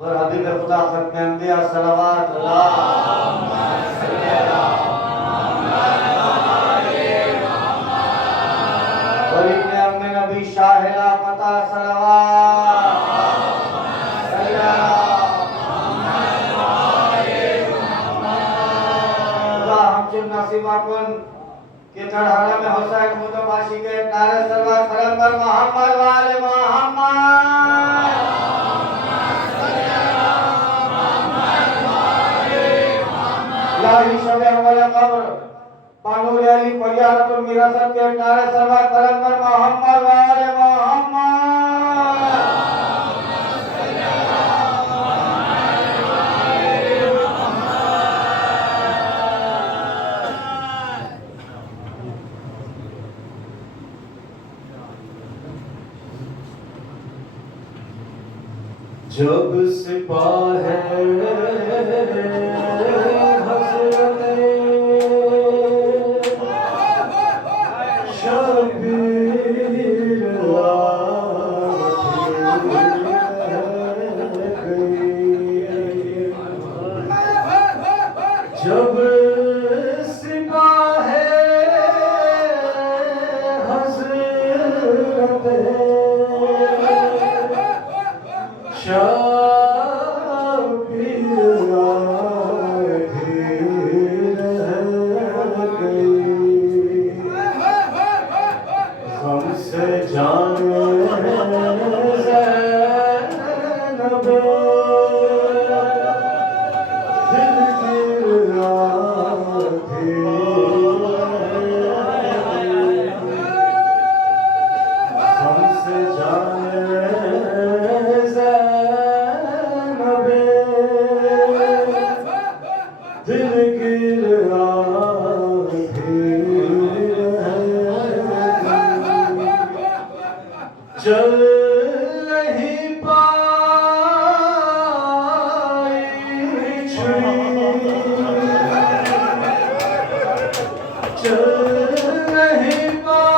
और हबीब खुदा खत्म अंबिया सलावत अल्लाहुम्मा सल्ली अला मुहम्मद और इब्ने अम्मे नबी शाहिला पता सलावत सल्ली अला मुहम्मद हमचुन नसीबा कुन के चढ़ाना में हुसैन मुतबाशी के नारे सरवर पैगंबर मोहम्मद वाले मोहम्मद लाही शबे हमारा कब्र पानूर अली परियारतुल मिरासत के नारे सरवर पैगंबर मोहम्मद वाले मोहम्मद जब सिपाही हज़रत शबीर जब सिपाही हज़रत चल नहीं पाई छुरी चल नहीं पाई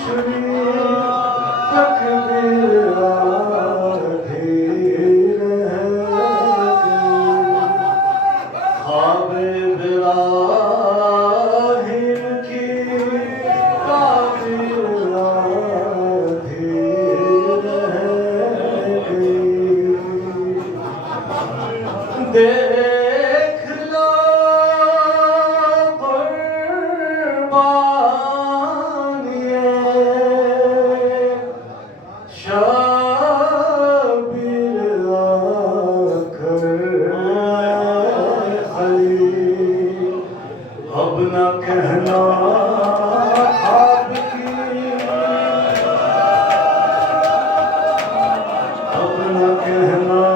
छुरी तकदीर आधी रह गई ख्वाब इब्राहिम की देख लो कुर्बानिए शाबिर आकर खलील अब न कहना ख्वाब की अब न कहना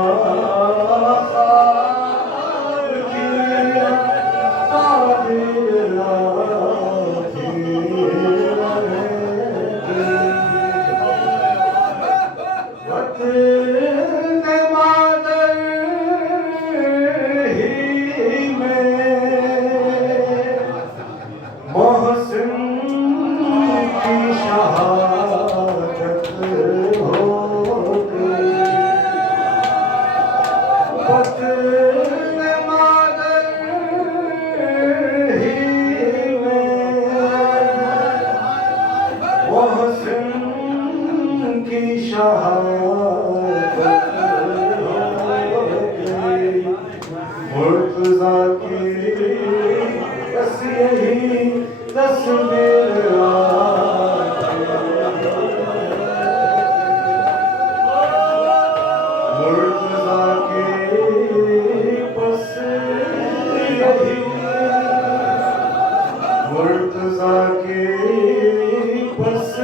मुर्तज़ा की बस यही तस्वीर मुर्तज़ा की बस यही मुर्तज़ा की बस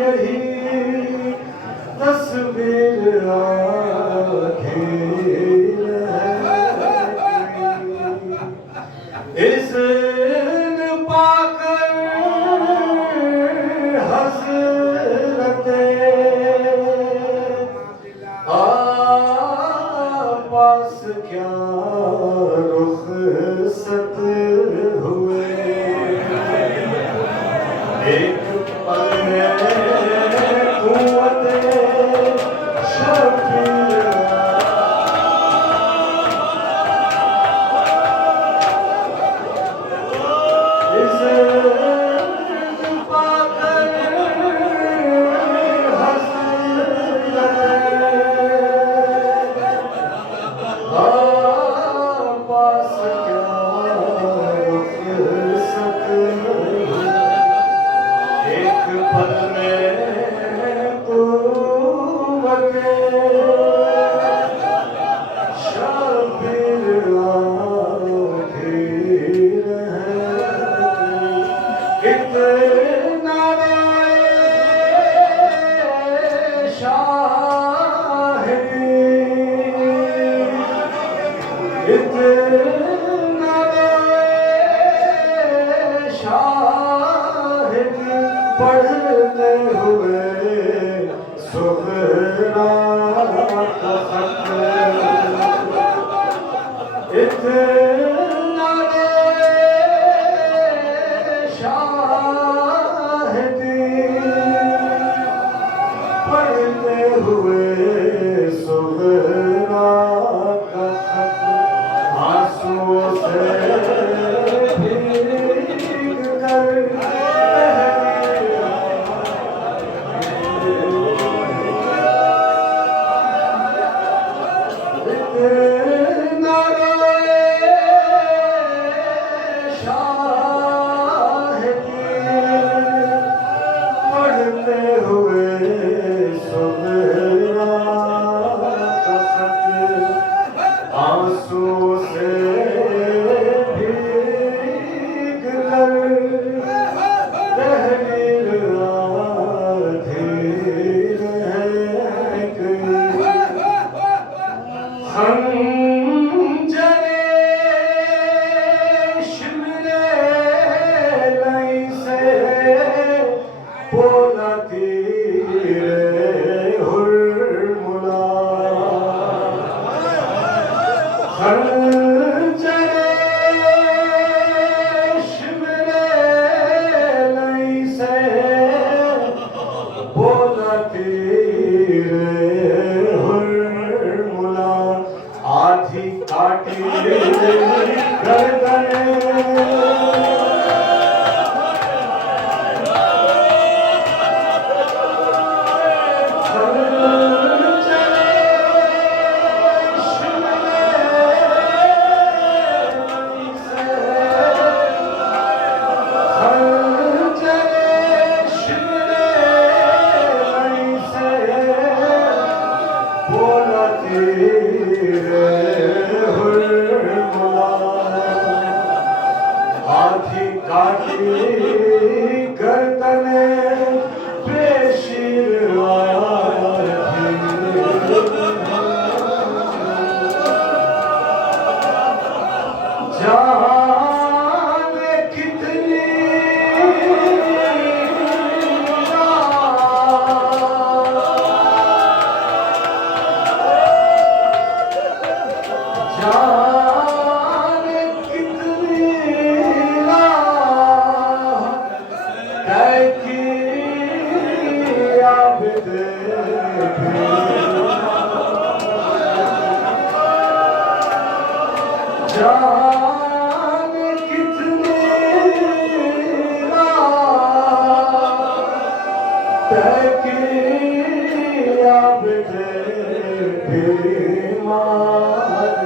यही तस्वीर इज़्न पाकर हज़रत आपास क्या रुख़सत हुए एक पल में क़ुव्वत आधीर है, कितना रोए शाहिदी, कितना रोए शाहिदी, पढ़ते हुए सुगरा का खत, इतना रोए शाहिदी, पढ़ते हुए सुगरा का खत, आंसुओं से भीग कर इतना रोए शाहिदी, पढ़ते हुए सुगरा का खत, आंसुओं से भीग कर तहरीर आधीर है गई, खंजरे शिमले लई से बोला तीरे हुर्मुला, खंजरे शिमले लई से बोला तीरे हुर्मुला, आधी काटी गर्दने, बोला तेरे हुर्मुला, आधी काटी गर्दने बेशीर जाने कितनी जाने कितनी तय की आबिद जाने कितनी तय की आबिद बीमार,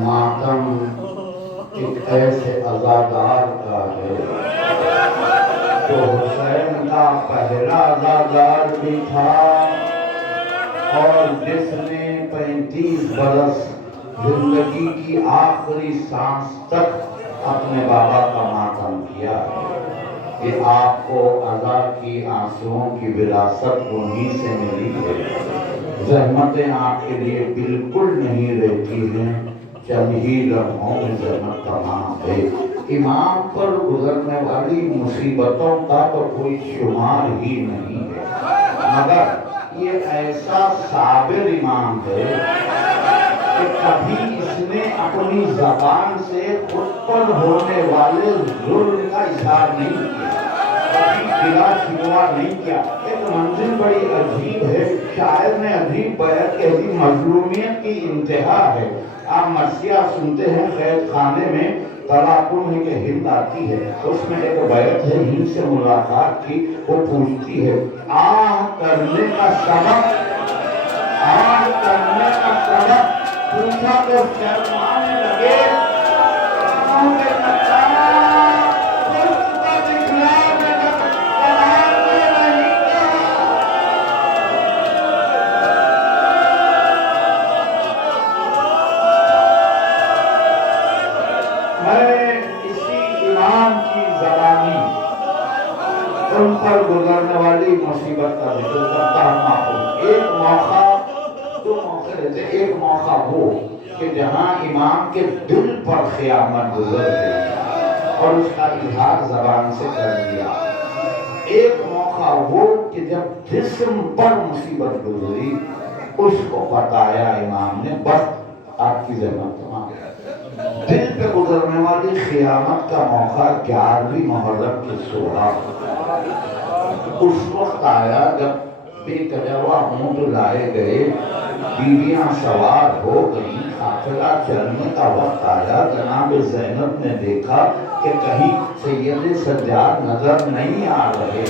मातम एक ऐसे अजादार का है जो हुसैन का पहला अजादार भी था और जिसने 35 बरस जिंदगी की आखिरी सांस तक अपने बाबा का मातम किया है। कि आपको अज़ा की आंसुओं की विरासत उन्हीं से मिली है। ज़हमतें आपके लिए बिल्कुल नहीं रहती हैं, चंद ही लम्हों में ज़हमत तमाम है। इमाम पर गुजरने वाली मुसीबतों का तो कोई शुमार ही नहीं है, मगर ये ऐसा साबिर इमाम है कि कभी इसने अपनी ज़बान से खुद पर होने वाले जुल्म का इजहार नहीं किया, कभी गिला शिकवा नहीं किया। एक मंजिल बड़ी अजीब है, शायर ने अजीब बयान कह दी, मजलूमियत की इंतहा है। आप मरसिया सुनते हैं कैद खाने में तलाकुम है कि हिंद आती है, तो उसमें एक बैत है हिंद से मुलाकात की। वो पूछती है आह करने का सबब, आह करने का सबब पूछा तो शर्माने लगे। उन पर गुजरने वाली मुसीबत का जिक्र करता हूँ। एक मौका, दो मौके रहते, एक मौका वो कि जहाँ इमाम के दिल पर क़यामत गुजर गई और उसका इजहार ज़बान से कर दिया। एक मौका वो कि जब जिस्म पर मुसीबत गुजरी उसको बताया इमाम ने, बस आपकी ज़हमत तमाम। दिल पे गुजरने वाली क़यामत का मौका 11वीं मुहर्रम की सुबह उस वक्त आया जब बेतजर्बा ऊँट लाए गए, बीवियां सवार हो गई, काफिला चलने का वक्त आया। जनाब ज़ैनब ने देखा कि कहीं सैयद सज्जाद नजर नहीं आ रहे।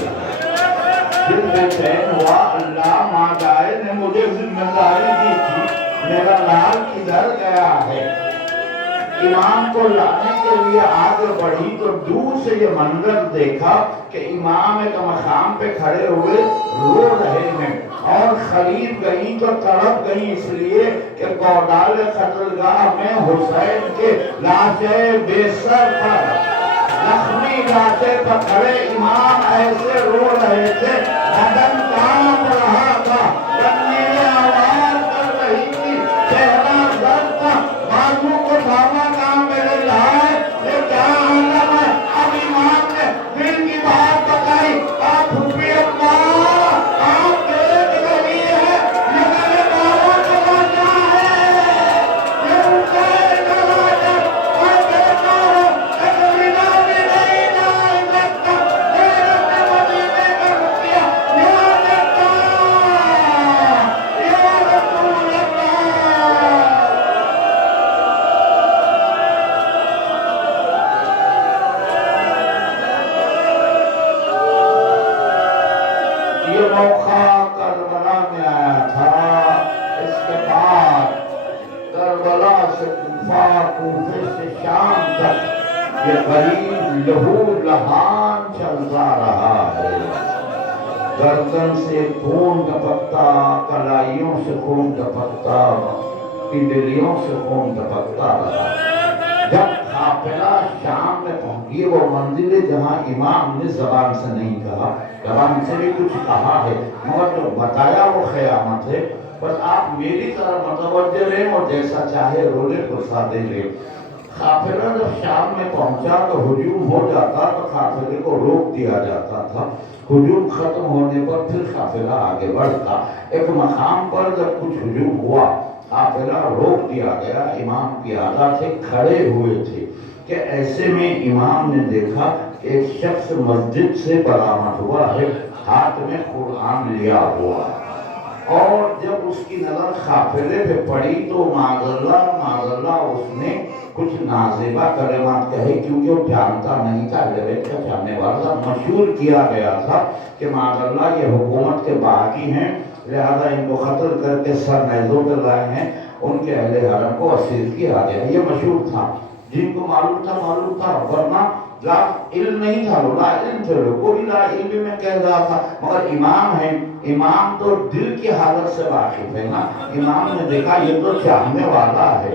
दिल बेचैन हुआ, अल्लाह मादाए ने मुझे जिम्मेदारी दी थी, मेरा लाल किधर गया है। इमाम को लाने के लिए आगे बढ़ी तो दूर से ये मंजर देखा कि इमाम एक मकाम पे खड़े हुए रो रहे हैं और खरीद गई तो तड़प गई, इसलिए कि गौडाल कत्लगाह में हुसैन के लाशें बेसर पर, जख्मी लाशें पर खड़े इमाम ऐसे रो रहे थे, बदन कांप रहा था, रंगीले आवाज कर रही थी, चेहरा दर्द था, बाजू को थामा काम मेरे लाए, ये क्या आलम है। अब इमाम ने दिल की बात बताई, आप फूफी अम्मा आप देख रही है, ये मेरे बाबा का राजा है, ये हुसैन का राजा, मैं कहता हूँ एक बिना भी नहीं जाए सकता, मेरे से मदीने का रुपया याद रखता, या रसूल अल्लाह। ये मौका करबला में आया था। इसके बाद करबला से कूफा, कूफे से शाम तक ये गरीब लहू लहान चलता रहा है। गर्दन से खून टपकता, कलाइयों से खून टपकता, पिंडलियों से खून टपकता रहा। जब काफिला शाम में पहुंची, वो मंजिल जहाँ इमाम ने जबान से नहीं कहा, जबान से भी कुछ कहा है मगर जो बताया वो क़यामत है। बस आप मेरी तरफ मतवज्जे रहें और जैसा चाहे रोले फुर्सादे ले। काफिला जब शाम में पहुंचा तो हुजूम हो जाता तो काफिले को रोक दिया जाता था। हुजूम खत्म होने पर फिर काफिला आगे बढ़ता। एक मकाम पर जब कुछ हुजूम हुआ, काफिला रोक दिया गया, इमाम की आदत थे, खड़े हुए थे कि ऐसे में इमाम ने देखा एक शख्स मस्जिद से बरामद हुआ है, हाथ में कुरान लिया हुआ, और जब उसकी नजर काफिले पे पड़ी तो माज़अल्लाह उसने कुछ नाज़िबा कलिमात कहे, क्योंकि वो जानता नहीं था, जवेद का चाहने वाला, मशहूर किया गया था कि माज़अल्लाह ये हुकूमत के बागी हैं, लिहाजा इनको कत्ल करके सर नैज़ों पर लाए हैं, उनके अहले हरम को असीर किया गया। ये मशहूर था, जिनको मालूम था, वरना ला इल्म नहीं था, ला इल्म थे लोग, कोई ला इल्म में कह रहा था। मगर इमाम है, इमाम तो दिल की हालत से वाकिफ है ना। इमाम ने देखा ये तो चाहने वाला है,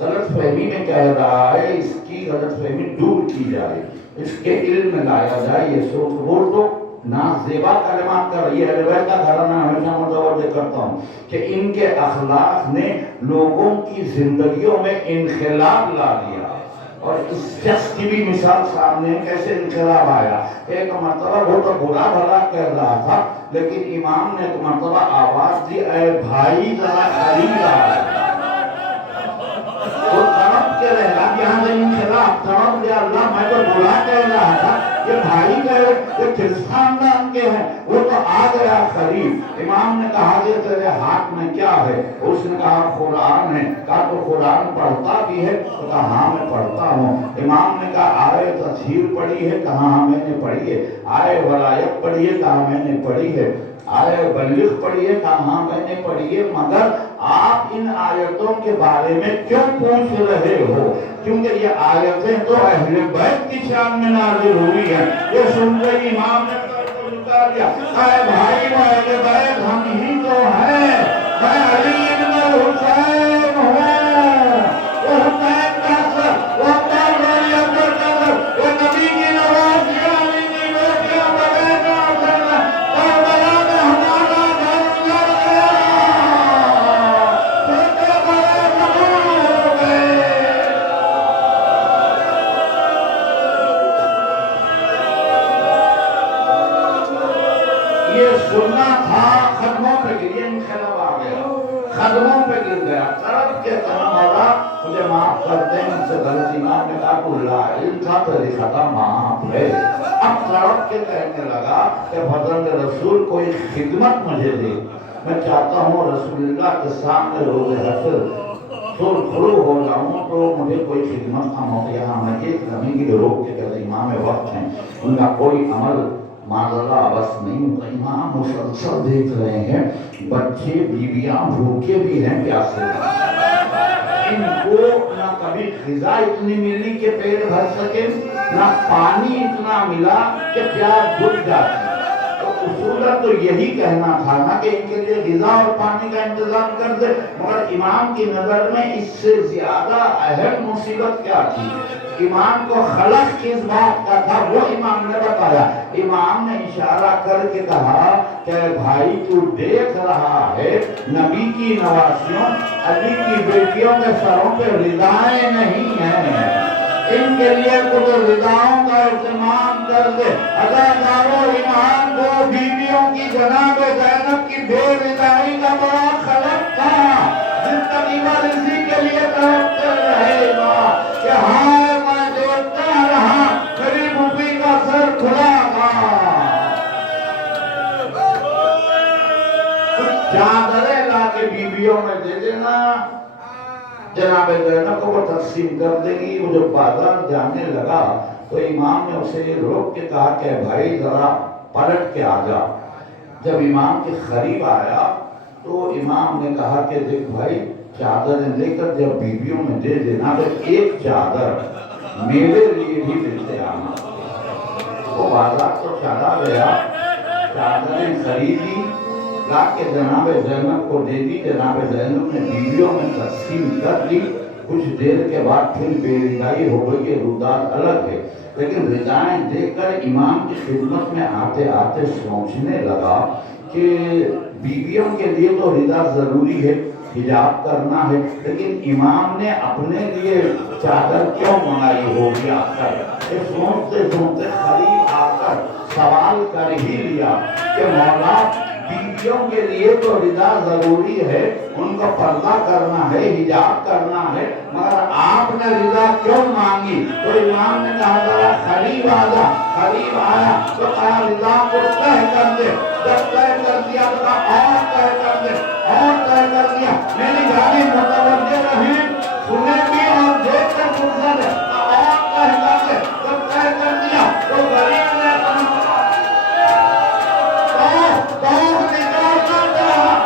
गलत फहमी में कह रहा है, इसकी गलत फहमी दूर की जाए, इसके इल्म में लाया जाए। ये सोच बोल तो ना ज़ेबा कलमात कर रही है। का घराना हमेशा मुतवज्जो करता हूँ कि इनके अखलाक ने लोगों की जिंदगियों में इनकलाब ला दिया। और इस शख्स की भी मिसाल सामने है, कैसे इनकलाब आया। एक मरतबा वो तो बुरा भला कह रहा था, लेकिन इमाम ने एक मरतबा आवाज दी, ऐ भाई जरा करीब आ। वो तड़प के रहेगा, यहाँ से इनकलाब तड़प गया, अल्लाह मैं तो बुरा कह रहा था, ये भाई कहे, ये किस खानदान के हैं। वो तो आ गया करीब। इमाम ने कहा कि तेरे हाथ में क्या है। उसने कहा कुरान है। कहा तो कुरान पढ़ता भी है। तो कहा हाँ मैं पढ़ता हूँ। इमाम ने कहा आए तस्हीर पढ़ी है। कहा हाँ मैंने पढ़ी है। आए वलायत पढ़ी है। कहा मैंने पढ़ी है। आए बल्लिग पढ़ी है। कहा हाँ मैंने पढ़ी है। मगर आप इन आयतों के बारे में क्यों पूछ रहे हो? क्योंकि ये आयतें तो अहले बैत की शान में नाज़िल हुई है। ये सुनकर इमाम ने तो लुटा दिया, अरे भाई वो अहले बैत हम ही तो हैं। मैं अली इब्न हुसैन हूँ। वो हुसैन का सर, वो अब्बास वाली अब्दुल कदर, वो नबी की नवाज़ियाँ, अली की बेटियाँ, बगैर करबला में हमारा घर उजड़ गया। छोटे बड़े कबूल हो गए। ये सुनना था, खदमों पे गिर, इनकलाब आ गया, खदमों पे गिर गया। तरफ के तरफ वाला मुझे माफ कर दे, मुझसे गलती। इमाम ने कहा कुल्ला इल्म था तो लिखा था माफ है। अब तरफ के कहने लगा कि फजल रसूल कोई खिदमत मुझे दे। मैं चाहता हूँ रसूलुल्लाह के सामने रोज़े हश्र खड़ू हो जाऊँ तो मुझे कोई खिदमत का मौका। यहाँ मैं एक लम्हे की रोक के कहते इमाम वक्त हैं, उनका कोई अमल माज़ल्ला बस नहीं होता। इमाम मुसलसल देख रहे हैं, बच्चे बीवियां भूखे भी हैं, प्यासे भी। इनको ना कभी ग़िज़ा इतनी मिली कि पेट भर सके, ना पानी इतना मिला कि प्यास बुझ जाती। तो उसूलन तो यही कहना था ना कि इनके लिए ग़िज़ा और पानी का इंतजाम कर दे। मगर इमाम की नजर में इससे ज्यादा अहम मुसीबत क्या थी? इमाम को खलक किस बात का था वो इमाम ने बताया। इमाम ने इशारा करके कहा कि भाई तू देख रहा है नबी की नवासियों, अली की बेटियों के सरों पे रिदाएं नहीं हैं, इनके लिए कुछ रिदाओं का इस्तेमाल कर दे। अगर दारो इमाम को बीवियों की जनाब ज़ैनब की बेरिदाई का बड़ा खलक था, जिंदगी भर इसी के लिए तड़पते रहेगा कि हाँ मैं देखता रहा मेरी मुफी का सर खुला था। कुछ चादरें ला के बीवियों में दे देना, जनाब ज़ैनब को वो तकसीम कर देगी। वो जब बाजार जाने लगा तो इमाम ने उसे रोक के कहा कि भाई जरा पलट के आ जा। जब इमाम के करीब आया तो इमाम ने कहा कि देख भाई चादरें लेकर जब बीवियों में दे देना तो एक चादर मेरे लिए भी लेते आना। वो बाजार तो चला गया, चादरें खरीदी, ला के जनाब ज़ैनब को दे दी। जनाब ज़ैनब ने बीवियों में तकसीम कर दी। कुछ देर के बाद फिर बेरिदाई हो गई। रुदात अलग है, लेकिन रिदाएं देकर इमाम की खिदमत में आते आते सोचने लगा कि बीवियों के लिए तो रिदा जरूरी है, हिजाब करना है, लेकिन इमाम ने अपने लिए चादर क्यों मंगाई होगी आकर? ये सोचते सोचते करीब आकर सवाल कर ही लिया कि मौला बीवियों के लिए तो रिदा जरूरी है, उनको पर्दा करना है, हिजाब करना है, मगर आपने रिदा क्यों मांगी? तो इमाम ने कहा जरा करीब आ जा। करीब आया तो कहा रिदा को तय कर दे। जब तय कर दिया तो कहा और तय कर दे, और तय कर दिया। मेरी गाली मुतवज्जो रहे, सुने भी और देख कर फुर्सत है, और तय कर दे। जब तय कर दिया तो गरीब ने निकालना चाहा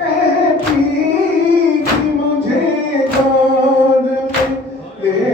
कहती कि मुझे गोद में ले